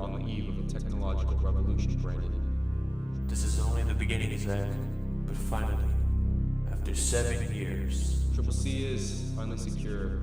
on the eve of a technological revolution, Brandon. This is only the beginning, Zach. But finally, after 7 years... Triple C is finally secure.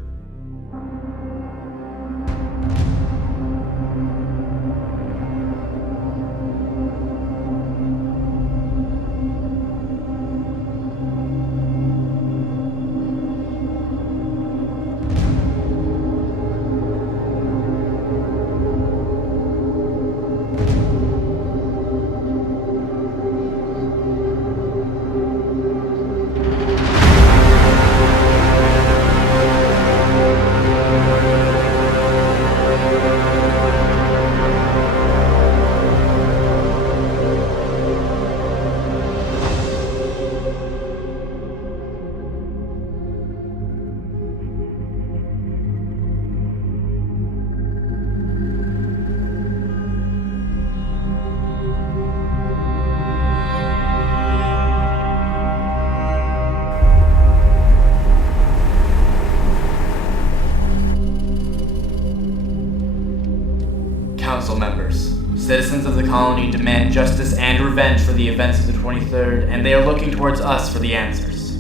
Council members, citizens of the colony demand justice and revenge for the events of the 23rd, and they are looking towards us for the answers.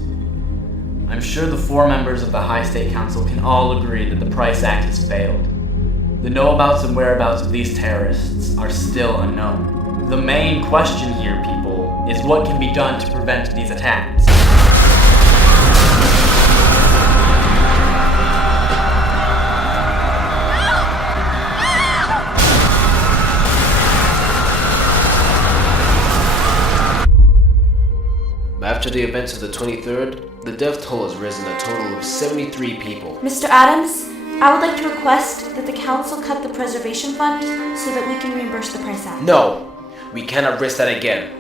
I'm sure the 4 members of the High State Council can all agree that the Price Act has failed. The know-abouts and whereabouts of these terrorists are still unknown. The main question here, people, is what can be done to prevent these attacks. After the events of the 23rd, the death toll has risen a total of 73 people. Mr. Adams, I would like to request that the council cut the preservation fund so that we can reimburse the Price Act. No, we cannot risk that again.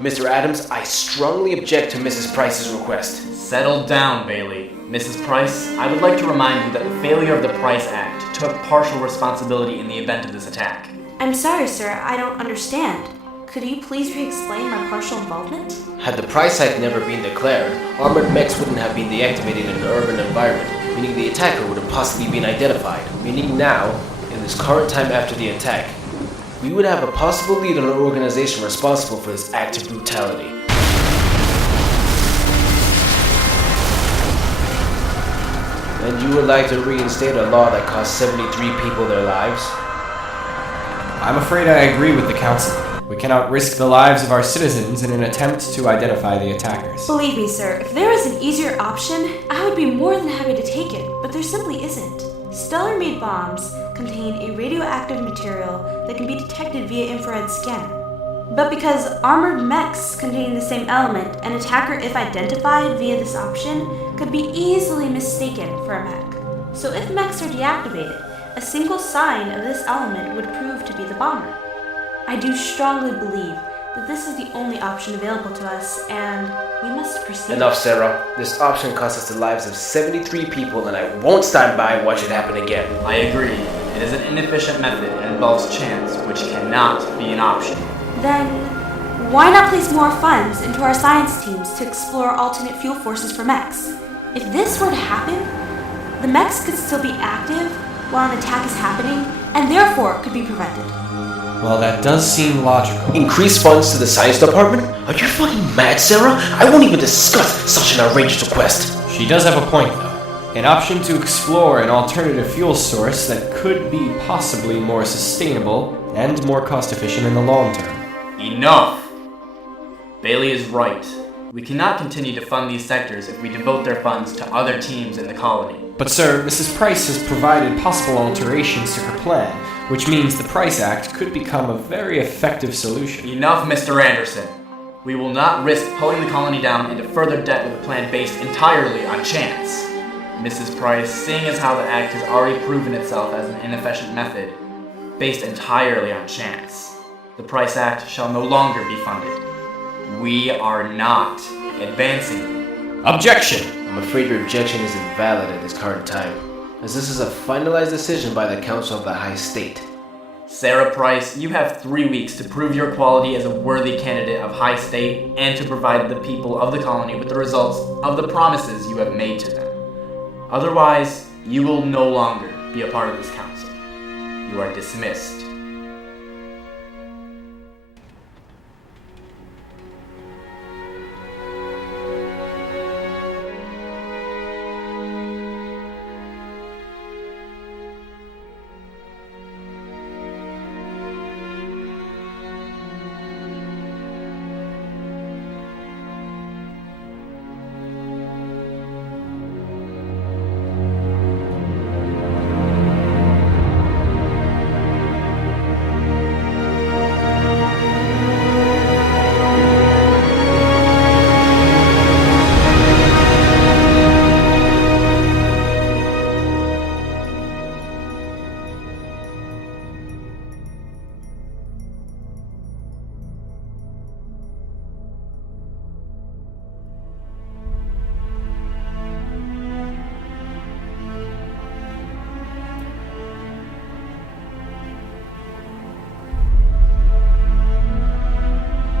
Mr. Adams, I strongly object to Mrs. Price's request. Settle down, Bailey. Mrs. Price, I would like to remind you that the failure of the Price Act took partial responsibility in the event of this attack. I'm sorry, sir, I don't understand. Could you please re-explain my partial involvement? Had the Price Act never been declared, armored mechs wouldn't have been deactivated in an urban environment, meaning the attacker would have possibly been identified. Meaning now, in this current time after the attack, we would have a possible lead on an organization responsible for this act of brutality. And you would like to reinstate a law that cost 73 people their lives? I'm afraid I agree with the council. We cannot risk the lives of our citizens in an attempt to identify the attackers. Believe me, sir, if there was an easier option, I would be more than happy to take it, but there simply isn't. Stellar-made bombs contain a radioactive material that can be detected via infrared scan. But because armored mechs contain the same element, an attacker, if identified via this option, could be easily mistaken for a mech. So if mechs are deactivated, a single sign of this element would prove to be the bomber. I do strongly believe that this is the only option available to us, and we must proceed. Enough, Sarah. This option cost us the lives of 73 people, and I won't stand by and watch it happen again. I agree. It is an inefficient method and involves chance, which cannot be an option. Then, why not place more funds into our science teams to explore alternate fuel forces for mechs? If this were to happen, the mechs could still be active while an attack is happening, and therefore could be prevented. Well, that does seem logical. Increase funds to the science department? Are you fucking mad, Sarah? I won't even discuss such an outrageous request. She does have a point, though. An option to explore an alternative fuel source that could be possibly more sustainable and more cost-efficient in the long term. Enough! Bailey is right. We cannot continue to fund these sectors if we devote their funds to other teams in the colony. But sir, Mrs. Price has provided possible alterations to her plan, which means the Price Act could become a very effective solution. Enough, Mr. Anderson. We will not risk pulling the colony down into further debt with a plan based entirely on chance. Mrs. Price, seeing as how the Act has already proven itself as an inefficient method, based entirely on chance, the Price Act shall no longer be funded. We are not advancing. Objection! I'm afraid your objection is invalid at this current time, as this is a finalized decision by the Council of the High State. Sarah Price, you have 3 weeks to prove your quality as a worthy candidate of High State and to provide the people of the colony with the results of the promises you have made to them. Otherwise, you will no longer be a part of this council. You are dismissed.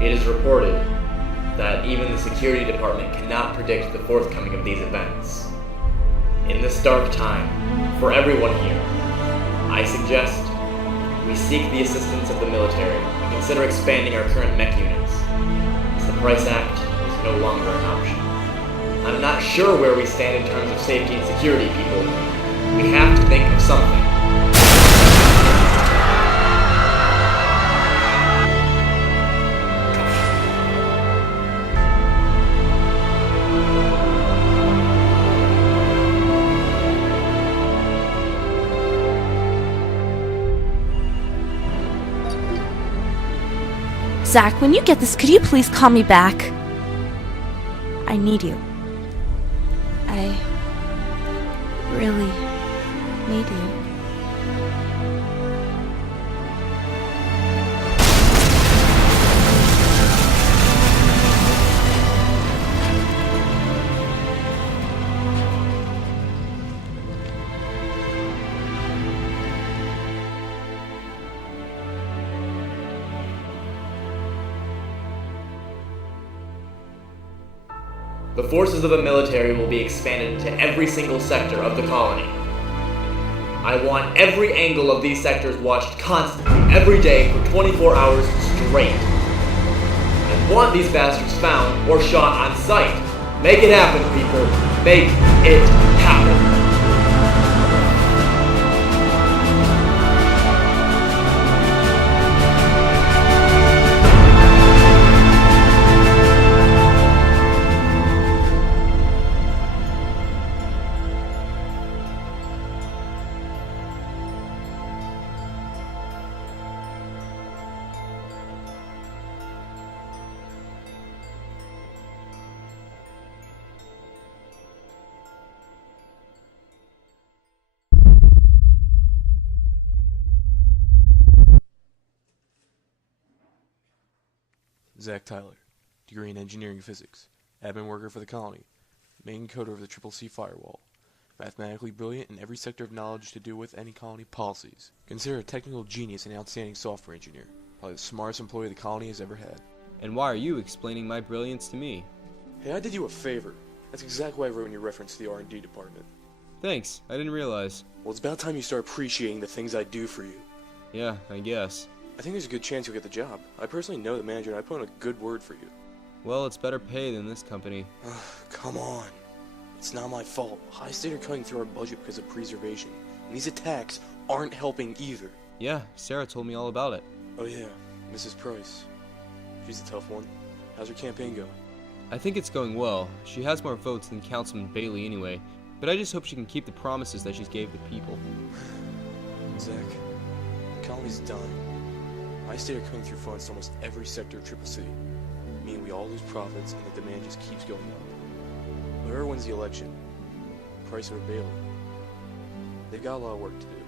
It is reported that even the security department cannot predict the forthcoming of these events. In this dark time, for everyone here, I suggest we seek the assistance of the military and consider expanding our current mech units, as the Price Act is no longer an option. I'm not sure where we stand in terms of safety and security, people. We have to think of something. Zach, when you get this, could you please call me back? I need you. I really need you. The forces of the military will be expanded into every single sector of the colony. I want every angle of these sectors watched constantly, every day for 24 hours straight. I want these bastards found or shot on sight. Make it happen, people. Make it happen. Zach Tyler, degree in engineering physics, admin worker for the colony, main coder of the CCC firewall, mathematically brilliant in every sector of knowledge to do with any colony policies, considered a technical genius and outstanding software engineer, probably the smartest employee the colony has ever had. And why are you explaining my brilliance to me? Hey, I did you a favor. That's exactly what I wrote in your reference to the R&D department. Thanks, I didn't realize. Well, it's about time you start appreciating the things I do for you. Yeah, I guess. I think there's a good chance you'll get the job. I personally know the manager and I put in a good word for you. Well, it's better pay than this company. Come on. It's not my fault. High State are cutting through our budget because of preservation. And these attacks aren't helping either. Yeah, Sarah told me all about it. Oh yeah, Mrs. Price. She's a tough one. How's her campaign going? I think it's going well. She has more votes than Councilman Bailey anyway. But I just hope she can keep the promises that she's gave the people. Zach, the colony's dying. High State are cutting through funds to almost every sector of CCC. Meaning we all lose profits and the demand just keeps going up. Whoever wins the election, Price or Bailey, they've got a lot of work to do.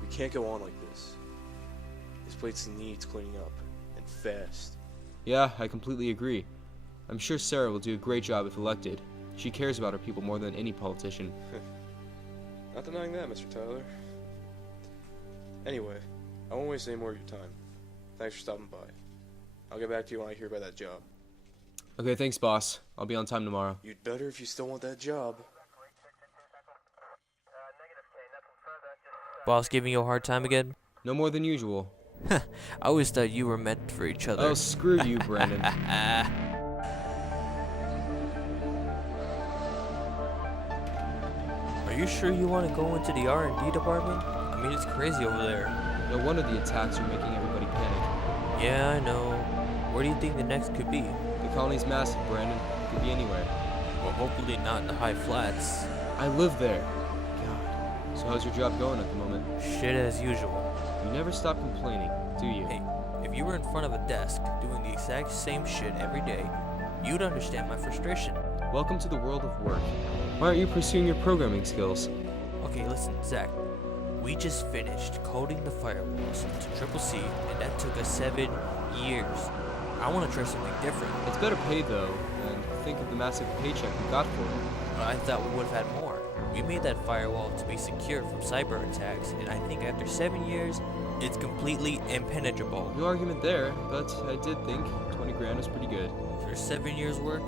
We can't go on like this. This place needs cleaning up, and fast. Yeah, I completely agree. I'm sure Sarah will do a great job if elected. She cares about her people more than any politician. Not denying that, Mr. Tyler. Anyway, I won't waste any more of your time. Thanks for stopping by. I'll get back to you when I hear about that job. Okay, thanks, boss. I'll be on time tomorrow. You'd better if you still want that job. Boss giving you a hard time again? No more than usual. I always thought you were meant for each other. Oh, screw you, Brandon. Are you sure you want to go into the R&D department? I mean, it's crazy over there. No wonder the attacks are making everybody panic. Yeah, I know. Where do you think the next could be? The colony's massive, Brandon. It could be anywhere. Well, hopefully not in the high flats. I live there. God. So how's your job going at the moment? Shit as usual. You never stop complaining, do you? Hey, if you were in front of a desk doing the exact same shit every day, you'd understand my frustration. Welcome to the world of work. Why aren't you pursuing your programming skills? Okay, listen, Zach. We just finished coding the firewalls to CCC, and that took us 7 years. I want to try something different. It's better paid though, and think of the massive paycheck we got for it. But I thought we would have had more. We made that firewall to be secure from cyber attacks, and I think after 7 years, It's completely impenetrable. No argument there, but I did think 20 grand was pretty good. For 7 years' work?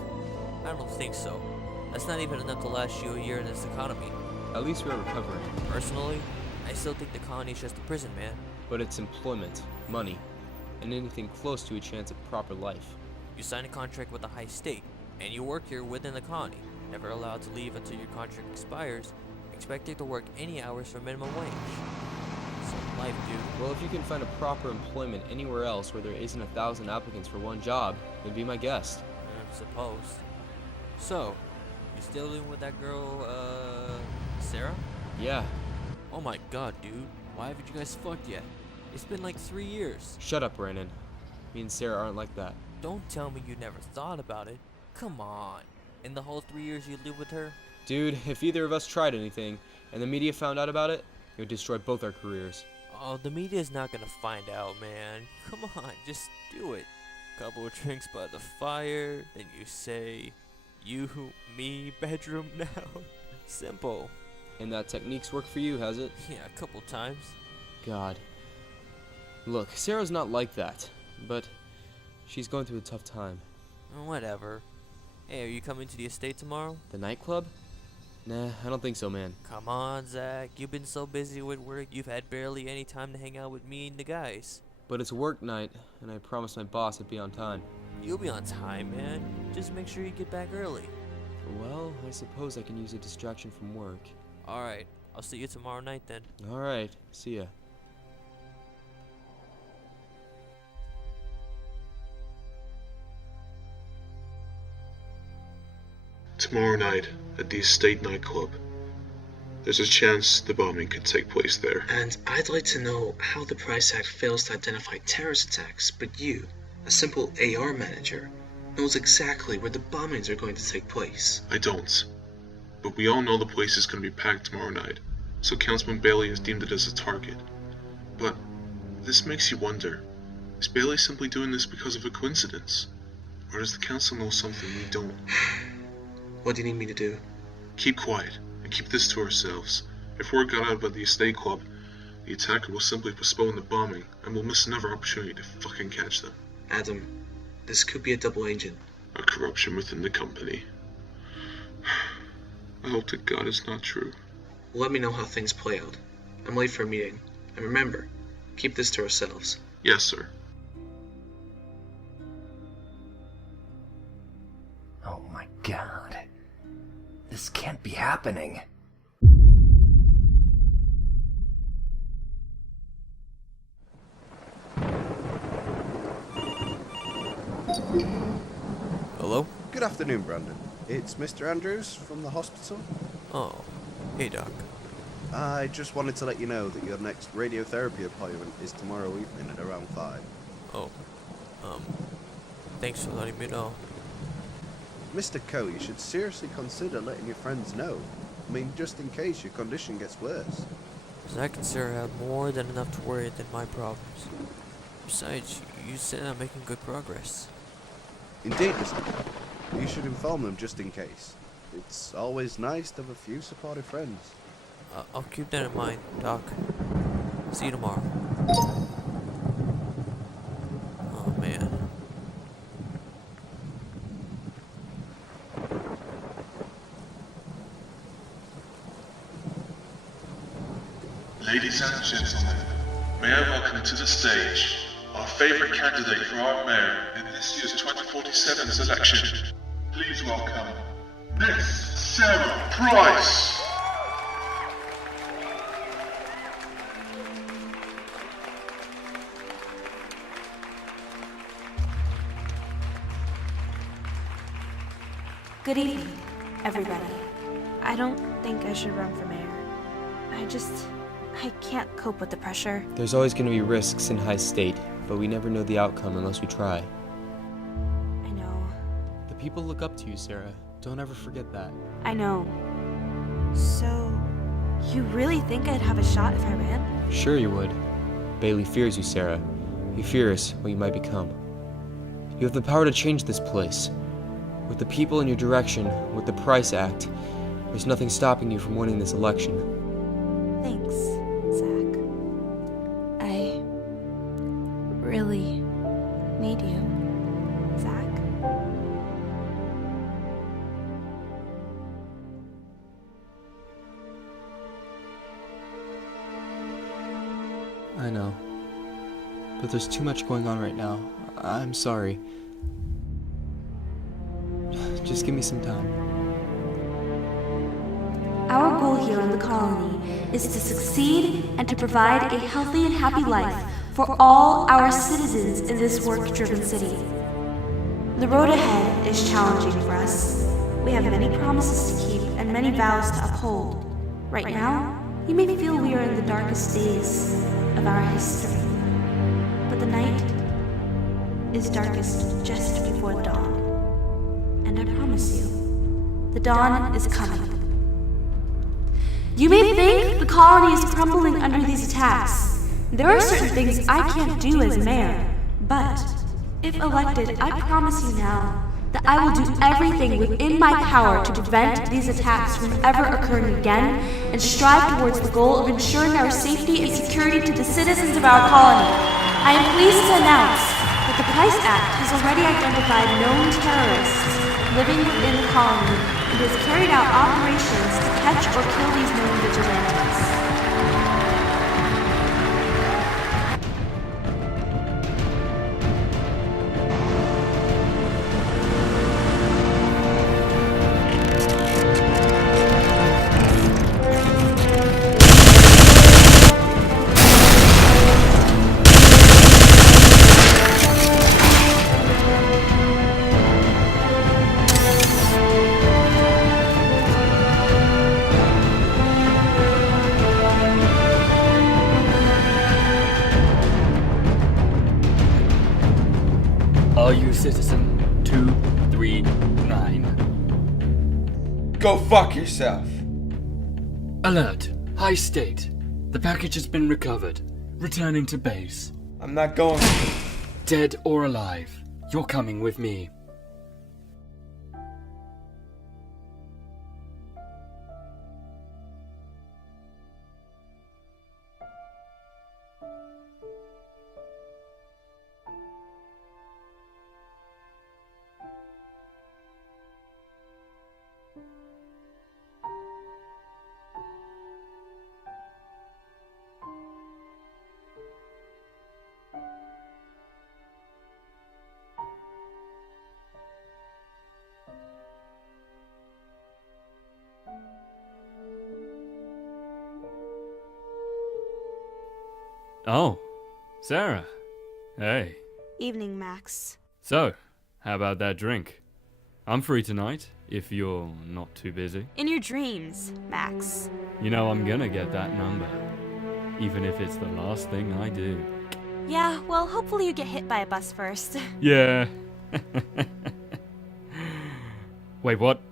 I don't think so. That's not even enough to last you a year in this economy. At least we're recovering. Personally, I still think the colony's just a prison, man. But it's employment, money, and anything close to a chance at proper life. You sign a contract with a high stake, and you work here within the colony, never allowed to leave until your contract expires, expected to work any hours for minimum wage. It's life, dude. Well, if you can find a proper employment anywhere else where there isn't 1,000 applicants for one job, then be my guest. I suppose. So, you still living with that girl, Sarah? Yeah. Oh my god, dude. Why haven't you guys fucked yet? It's been like 3 years. Shut up, Brandon. Me and Sarah aren't like that. Don't tell me you never thought about it. Come on. In the whole 3 years you lived with her? Dude, if either of us tried anything, and the media found out about it, it would destroy both our careers. Oh, the media's not gonna find out, man. Come on, just do it. Couple of drinks by the fire, then you say, you, me, bedroom now. Simple. And that technique's worked for you, has it? Yeah, a couple times. God. Look, Sarah's not like that, but she's going through a tough time. Whatever. Hey, are you coming to the estate tomorrow? The nightclub? Nah, I don't think so, man. Come on, Zach. You've been so busy with work, you've had barely any time to hang out with me and the guys. But it's work night, and I promised my boss I'd be on time. You'll be on time, man. Just make sure you get back early. Well, I suppose I can use a distraction from work. Alright, I'll see you tomorrow night then. Alright, see ya. Tomorrow night, at the estate nightclub. There's a chance the bombing could take place there. And I'd like to know how the Price Act fails to identify terrorist attacks, but you, a simple AR manager, knows exactly where the bombings are going to take place. I don't. But we all know the place is going to be packed tomorrow night, so Councilman Bailey has deemed it as a target. But this makes you wonder, is Bailey simply doing this because of a coincidence? Or does the council know something we don't? What do you need me to do? Keep quiet, and keep this to ourselves. If word got out about the estate club, the attacker will simply postpone the bombing, and we'll miss another opportunity to fucking catch them. Adam, this could be a double agent. A corruption within the company. I hope to God it's not true. Let me know how things play out. I'm late for a meeting. And remember, keep this to ourselves. Yes, sir. Oh my god. This can't be happening. Hello? Good afternoon, Brandon. It's Mr. Andrews from the hospital. Oh, hey Doc. I just wanted to let you know that your next radiotherapy appointment is tomorrow evening at around 5. Oh, thanks for letting me know. Mr. Coe, you should seriously consider letting your friends know. I mean, just in case your condition gets worse. Zach and Sarah have more than enough to worry than my problems. Besides, you said I'm making good progress. Indeed, Mr. Coe. You should inform them just in case. It's always nice to have a few supportive friends. I'll keep that in mind, Doc. See you tomorrow. Oh, man. Ladies and gentlemen, may I welcome to the stage our favorite candidate for our mayor in this year's 2047 election. Please welcome Miss Sarah Price. Good evening, everybody. I don't think I should run for mayor. I can't cope with the pressure. There's always going to be risks in high state, but we never know the outcome unless we try. I know. The people look up to you, Sarah. Don't ever forget that. I know. So, you really think I'd have a shot if I ran? Sure you would. Bailey fears you, Sarah. He fears what you might become. You have the power to change this place. With the people in your direction, with the Price Act, there's nothing stopping you from winning this election. Thanks, Zach. I I know. But there's too much going on right now. I'm sorry. Just give me some time. Our goal here in the colony is to succeed and to provide a healthy and happy life for all our citizens in this work-driven city. The road ahead is challenging for us. We have many promises to keep and many vows to uphold. Right now, you may feel we are in the darkest days of our history. But the night is darkest just before dawn. And I promise you, the dawn is coming. You may think the colony is crumbling under these attacks. There are certain things I can't do as mayor, but if elected, I promise you now that I will do everything within my power to prevent these attacks from ever occurring again and strive towards the goal of ensuring our safety and security to the citizens of our colony. I am pleased to announce that the Price Act has already identified known terrorists living within the colony and has carried out operations to catch or kill these known vigilantes. Are you Citizen 239? Go fuck yourself. Alert. High state. The package has been recovered. Returning to base. I'm not going. Dead or alive, you're coming with me. Oh, Sarah. Hey. Evening, Max. So, how about that drink? I'm free tonight, if you're not too busy. In your dreams, Max. You know I'm gonna get that number, even if it's the last thing I do. Yeah, well, hopefully you get hit by a bus first. Yeah. Wait, what?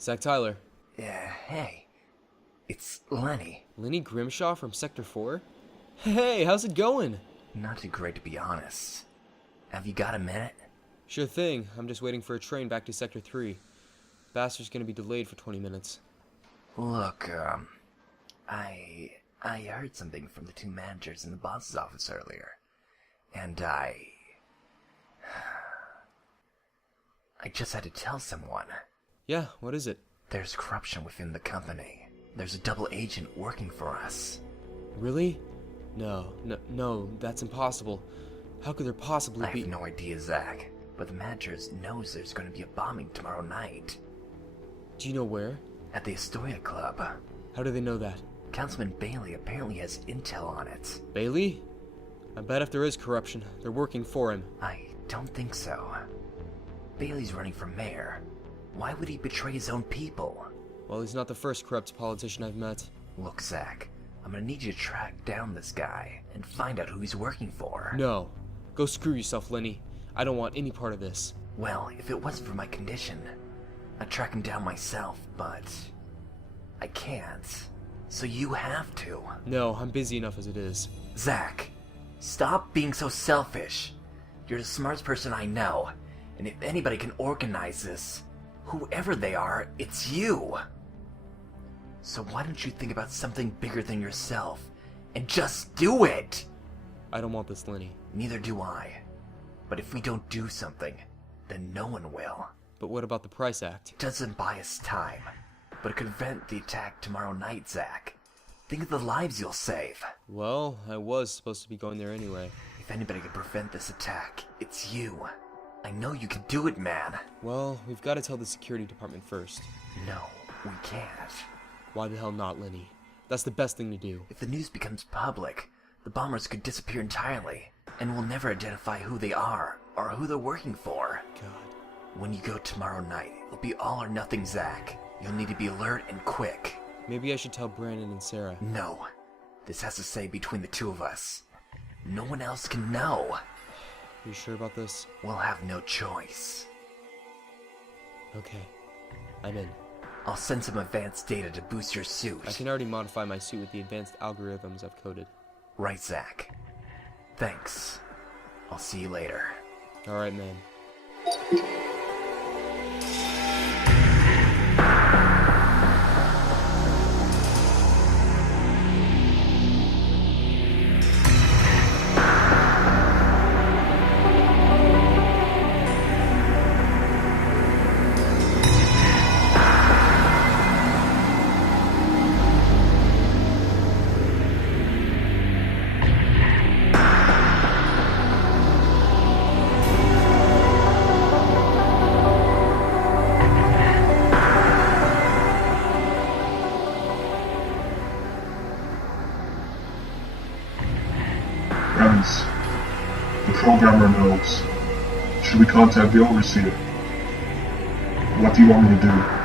Zach Tyler. Yeah, hey. It's Lenny. Lenny Grimshaw from Sector 4? Hey, how's it going? Not too great, to be honest. Have you got a minute? Sure thing. I'm just waiting for a train back to Sector 3. Bastard's gonna be delayed for 20 minutes. Look, I heard something from the 2 managers in the boss's office earlier. And I just had to tell someone. Yeah, what is it? There's corruption within the company. There's a double agent working for us. Really? No, that's impossible. How could there possibly be— I have no idea, Zach. But the managers knows there's going to be a bombing tomorrow night. Do you know where? At the Astoria Club. How do they know that? Councilman Bailey apparently has intel on it. Bailey? I bet if there is corruption, they're working for him. I don't think so. Bailey's running for mayor. Why would he betray his own people? Well, he's not the first corrupt politician I've met. Look, Zach, I'm gonna need you to track down this guy and find out who he's working for. No. Go screw yourself, Lenny. I don't want any part of this. Well, if it wasn't for my condition, I'd track him down myself, but I can't. So you have to. No, I'm busy enough as it is. Zach, stop being so selfish. You're the smartest person I know, and if anybody can organize this, whoever they are, it's you. So why don't you think about something bigger than yourself, and just do it? I don't want this, Lenny. Neither do I. But if we don't do something, then no one will. But what about the Price Act? It doesn't buy us time, but it could prevent the attack tomorrow night, Zach. Think of the lives you'll save. Well, I was supposed to be going there anyway. If anybody can prevent this attack, it's you. I know you can do it, man. Well, we've got to tell the security department first. No, we can't. Why the hell not, Lenny? That's the best thing to do. If the news becomes public, the bombers could disappear entirely, and we'll never identify who they are or who they're working for. God. When you go tomorrow night, it'll be all or nothing, Zach. You'll need to be alert and quick. Maybe I should tell Brandon and Sarah. No. This has to stay between the 2 of us. No one else can know. You sure about this? We'll have no choice. Okay. I'm in. I'll send some advanced data to boost your suit. I can already modify my suit with the advanced algorithms I've coded. Right, Zach. Thanks. I'll see you later. Alright, man. Friends, the programmer knows. Should we contact the overseer? What do you want me to do?